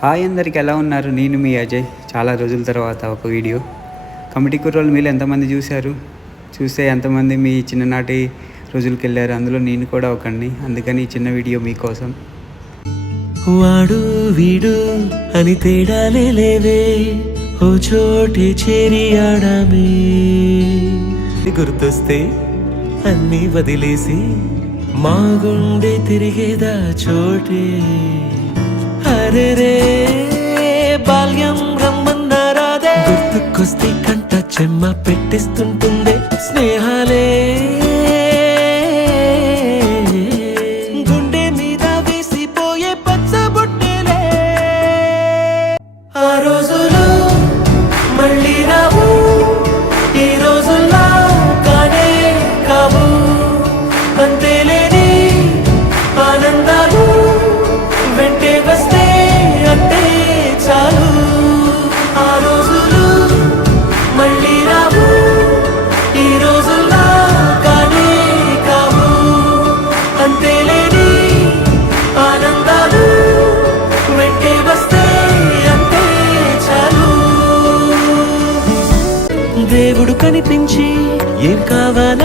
Hi అందరికి ఎలా ఉన్నారు? నేను మీ అజయ్. చాలా రోజుల తర్వాత ఒక వీడియో. కమిటీ కుర్రోళ్ళు మీరు ఎంతమంది చూశారు? చూస్తే ఎంతమంది మీ చిన్ననాటి రోజులకి వెళ్ళారు? అందులో నేను కూడా ఒకండి. అందుకని ఈ చిన్న వీడియో మీకోసం. వాడు వీడు అని తేడాలే లేవే, ఓ చోటే చేరి ఆడామే. గుర్తొస్తే అన్నీ వదిలేసి మా గుండె తిరిగేదా చోటే. అరెరే బాల్యం రమ్మన్నారాదే, గుర్తుకొస్తే కంట చెమ్మ పెట్టిస్తుంటుందే స్నేహాలే. గుండె మీద వేసిపోయే పచ్చబొట్టెలే. ఆ రోజులు మళ్ళీ రావు, ఈ రోజుల్లా కానే కావు. అంతేలేని ఆనందాలు వెంటే వస్తే అంటే చాలు. ఆ రోజులు మళ్ళీ రావు, ఈ రోజుల్లా కానే కావు. అంతేలేని ఆనందాలు వెంటే వస్తే అంటే చాలు. దేవుడు కనిపించి ఏం కావాలి